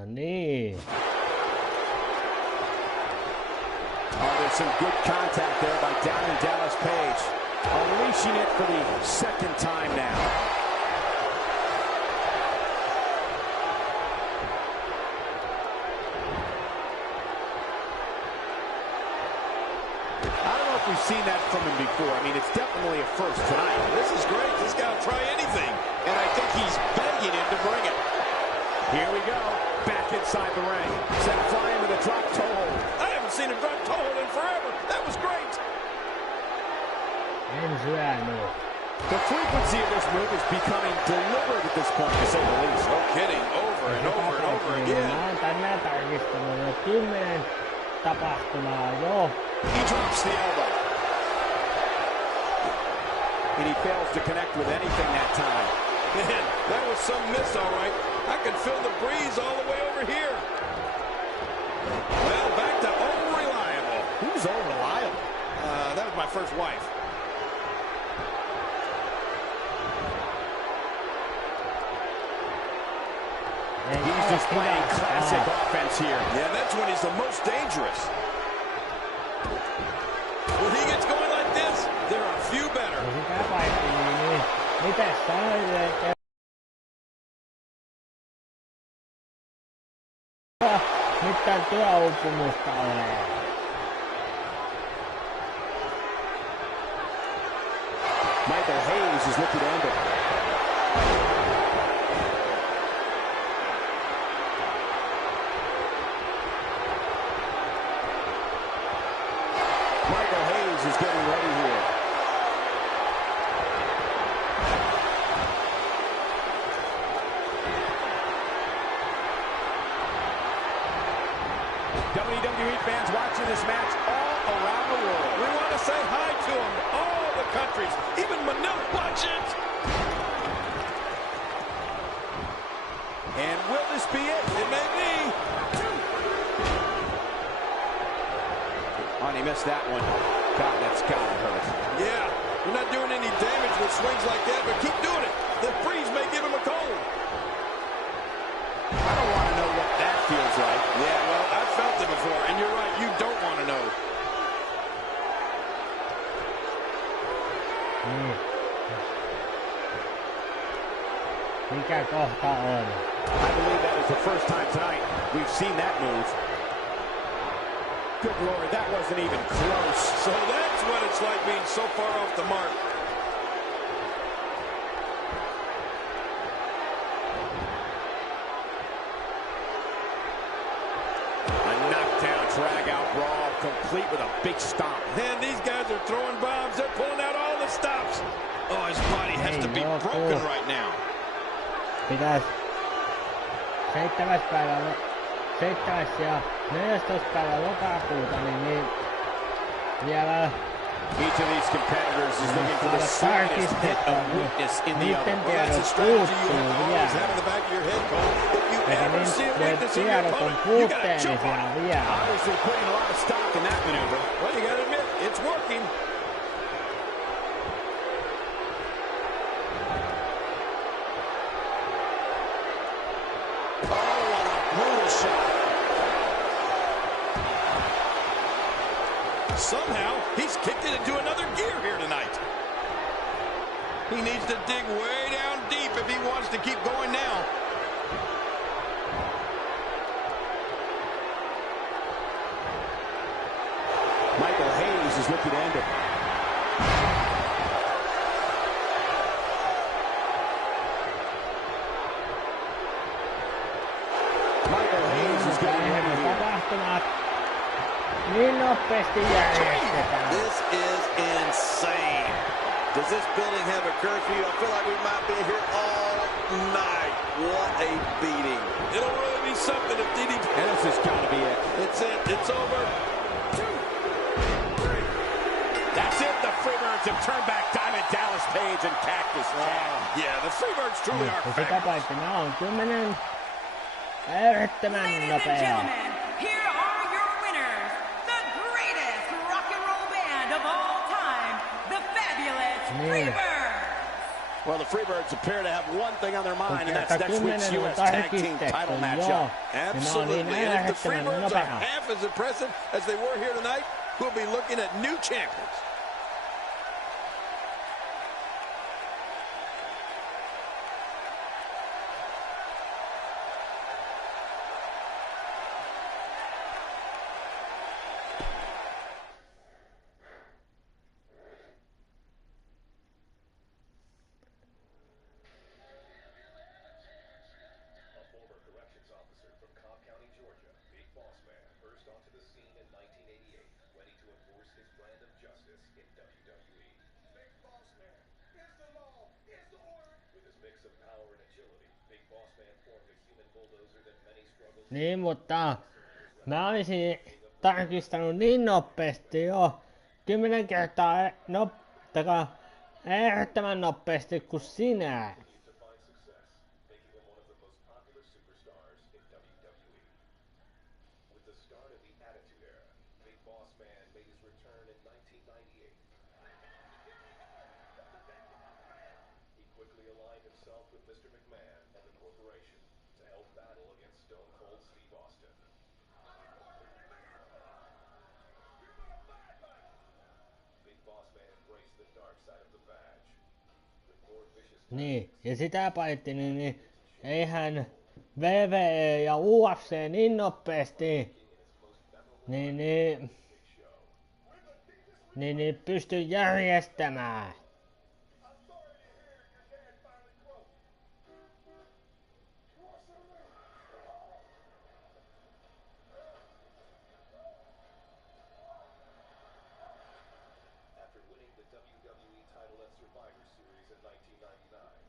No niin. Oh, there's some good contact there by Diamond Dallas Page. Unleashing it for the second time now. I don't know if we've seen that from him before. I mean, it's definitely a first tonight. This is great. This guy will try anything. And I think he's begging him to bring it. Here we go. Back inside the ring. Sent flying with a drop toe hold. I haven't seen a drop toe hold in forever. That was great. En syönyt. The frequency of this move is becoming deliberate at this point, to say the least. No kidding. Over and over and over again. Mä oon tänään tarkistanut jo 10 tapahtumaa jo. He drops the elbow. And he fails to connect with anything that time. Man, that was some miss, all right. I could feel the breeze all the way over here. Well, back to unreliable. Who's unreliable? That was my first wife. He's displaying classic offense here. Yeah, that's when he's the most dangerous. When he gets going like this, there are a few better. Sitä paikki, niin. Mitäs sanoit? Mitään työuupumusta ole. Michael Hayes is looking to end it. Michael Hayes is getting ready here. WWE fans watching this match all around the world. We want to say hi to them, all the countries, even Manila. Watch it! And will this be it? It may be. Oh, and he missed that one. God, that's gotta hurt. Yeah, you're not doing any damage with swings like that, but keep doing it. The freeze may give him a cold. I don't want to know what that feels like. Yeah, well, I've felt it before, and you're right, you don't want to know. Niin. Mikä kohta on? I believe that is the first time tonight we've seen that move. Good Lord, that wasn't even close. So that's what it's like being so far off the mark. A knockdown, drag-out brawl, complete with a big stomp. Man, these guys are throwing bombs. They're pulling out all the stops. Oh, his body has to be broken right now. Pitäis 7. ja 14. päivä lokakuuta, niin vielä Each of these competitors is looking for the slightest hit of weakness in the other. Well, that's a strategy you have to always have in the back of your head, Cole. If you ever see a weakness in your opponent, you got to jump on it. Obviously putting a lot of stock in that maneuver. Well, you got to admit, it's working. Oh, what a brutal shot. Somehow, he's kicked it into another gear here tonight. He needs to dig way down deep if he wants to keep going now. Michael Hayes is looking to end it. Michael Hayes is getting ready here. Tapahtumat niin nopeasti järjestetään. This is insane. Does this building have a curfew? I feel like we might be here all night. What a beating. It'll really be something if DDP... And this has got to be it. It's it. It's over. 2, 3. That's it. The Freebirds have turned back Diamond Dallas Page and Cactus Jack. Yeah, the Freebirds truly are Sitä fabulous. paitsi nämä on 10 äärettömän Ladies and nopea. gentlemen, here are your winners, the greatest rock and roll band of all time, the fabulous Freebirds. Well, the Freebirds appear to have one thing on their mind, and that's next week's 10 U.S. on Tag Team tarkistettu, title joo. matchup. Ja ne on Absolutely. niin And if the äärettömän Freebirds are nopea. half as impressive as they were here tonight, we'll be looking at new champions. A former corrections officer from Cobb County, Georgia, Big Boss Man, burst onto the scene in 1988, ready to enforce his brand of justice in WWE. Big Boss Man, here's the law, here's the order. With his mix of power and agility, Big Boss Man formed a human bulldozer that many struggled to Niin, mutta mä olisin tarkistanut niin nopeasti jo 10 kertaa äärettömän nopeasti kuin sinä. to find success, making him one of the most popular superstars in WWE. With the start of the Attitude Era, Big Boss Man made his return in 1998. He quickly aligned himself with Mr. McMahon and the corporation to help battle against Stone Cold Steve Austin. Big Boss Man embraced the dark side of the badge. With more vicious Niin, ja sitä paitsi, niin eihän WWE ja UFC niin nopeasti niin pysty järjestämään. Authority here, your dad finally broke. After winning the WWE title at Survivor Series in 1999,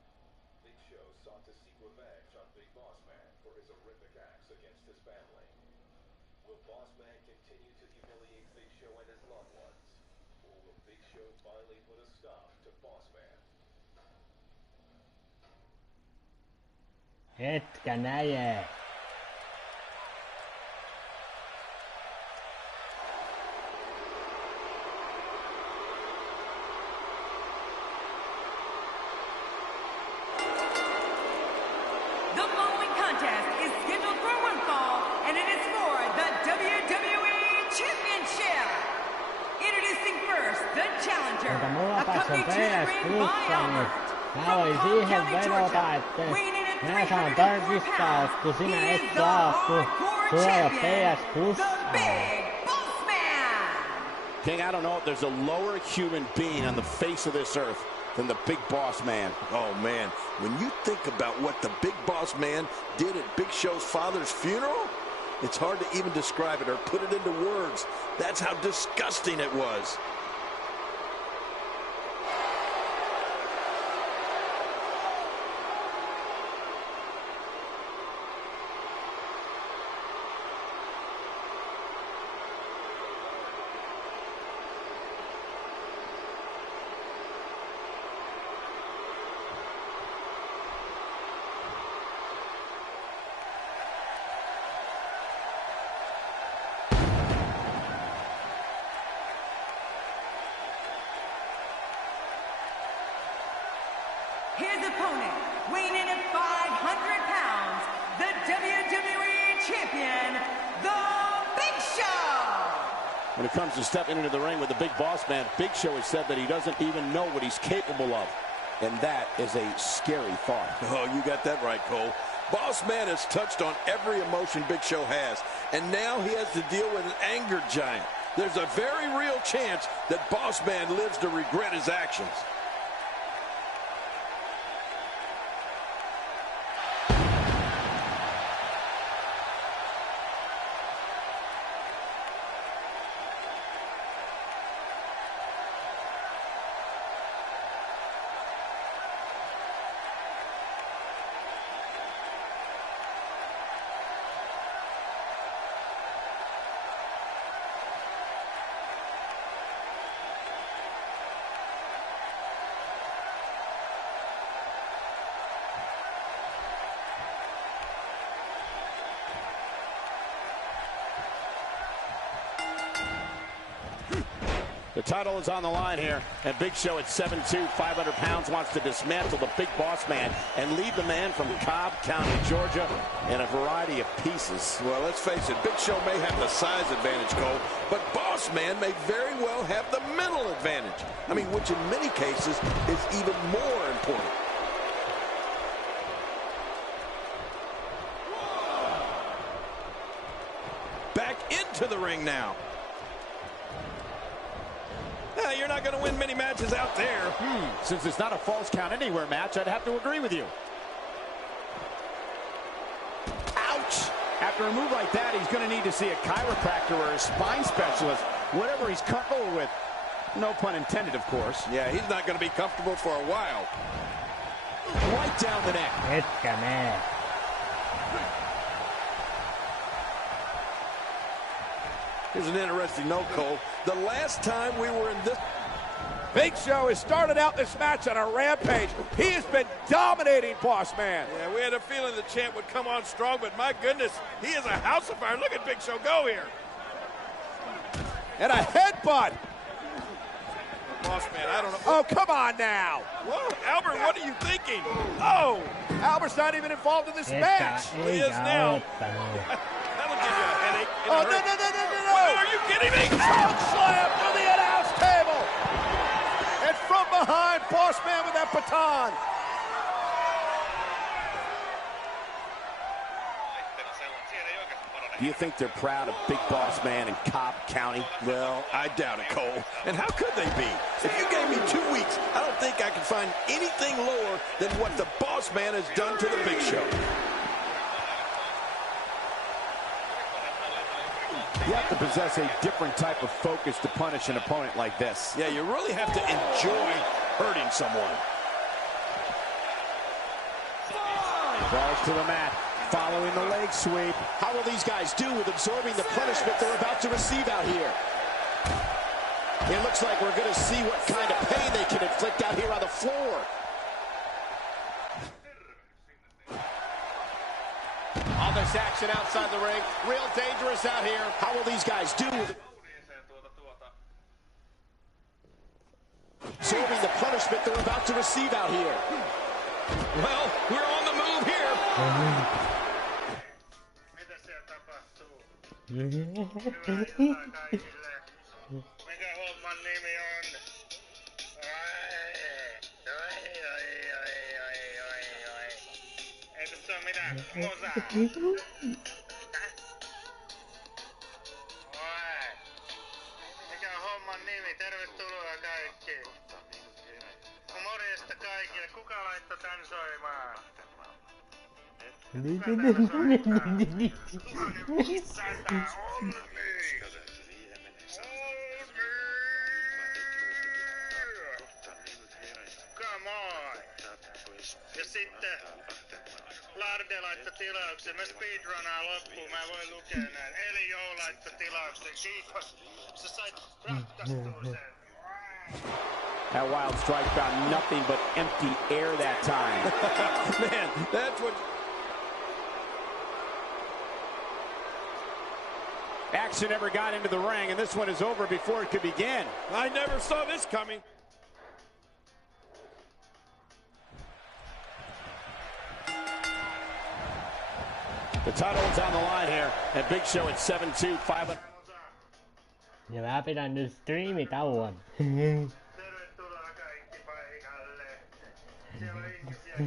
Big Show sought to seek revenge on Big Boss Man for his horrific acts against his family. Will Boss Man continue to humiliate Big Show and his loved ones? Or will Big Show finally put a stop to Boss Man? Etkä näjee. The following contest is scheduled for one fall, and it is for the WWE Championship. Introducing first, the challenger, Mutta mulla päässä on accompanied to the PS ring by Plussa, niin Albert. mä From voin Cobb siihen County, vedota, Georgia, että weighing in at mä saan 304 tarkistaa, pounds, kun sinä he et is the saa, kun hardcore sulla ei ole champion, PS the Plussaa. Big Boss Man. King, I don't know if there's a lower human being on the face of this earth than the Big Boss Man. Oh, man, when you think about what the Big Boss Man did at Big Show's father's funeral, it's hard to even describe it or put it into words. That's how disgusting it was. His opponent, weighing in at 500 pounds, the WWE Champion, the Big Show. When it comes to stepping into the ring with the Big Boss Man, Big Show has said that he doesn't even know what he's capable of. And that is a scary thought. Oh, you got that right, Cole. Boss Man has touched on every emotion Big Show has, and now he has to deal with an anger giant. There's a very real chance that Boss Man lives to regret his actions. The title is on the line here, and Big Show at 7'2", 500 pounds, wants to dismantle the Big Boss Man and leave the man from Cobb County, Georgia, in a variety of pieces. Well, let's face it, Big Show may have the size advantage, Cole, but Boss Man may very well have the mental advantage. I mean, which in many cases is even more important. Back into the ring now. You're not going to win many matches out there. Since it's not a false count anywhere match, I'd have to agree with you. Ouch! After a move like that, he's going to need to see a chiropractor or a spine specialist, whatever he's comfortable with. No pun intended, of course. Yeah, he's not going to be comfortable for a while. Right down the neck. It's gonna. Here's an interesting note, Cole. The last time we were in this... Big Show has started out this match on a rampage. He has been dominating Boss Man. Yeah, we had a feeling the champ would come on strong, but my goodness, he is a house of fire. Look at Big Show go here. And a headbutt. Boss Man, I don't know. Oh, come on now. Whoa, Albert, what are you thinking? Oh, Albert's not even involved in this match. He is now. That'll give you a headache. Oh, no. Whoa, are you kidding me? Choke slam to the in-house table. And from behind, Boss Man with that baton. Do you think they're proud of Big Boss Man in Cobb County? Well, I doubt it, Cole. And how could they be? If you gave me 2 weeks, I don't think I can find anything lower than what the Boss Man has done to the Big Show. You have to possess a different type of focus to punish an opponent like this. Yeah, you really have to enjoy hurting someone. Falls to the mat, following the leg sweep. How will these guys do with absorbing the punishment they're about to receive out here? It looks like we're going to see what kind of pain they can inflict out here on the floor. All this action outside the ring, real dangerous out here. How will these guys do with absorbing the punishment they're about to receive out here? Well, we're on the move here. Mikä homman nimi on? Ei tässä oo mitään musaa. Mikä on homman nimi? Tervetuloa kaikki. Morjesta kaikille. Kuka laittoi tän soimaan? Kuka täällä soittaa? Come on! Ja sitten Larde laittoi tilauksen. Mä speedrunaan loppuun. Mä voin lukea näin. Eli Jou laittoi tilauksen. Kiitos. Sä sait ratkastua sen. That wild strike found nothing but empty air that time. Man, that's what... Action never got into the ring, and this one is over before it could begin. I never saw this coming. The title is on the line here, and Big Show at 7'2", 500. Ja mä pidän nyt striimitauon. Tervetuloa kaikki paikalle. Siellä on ihmisiä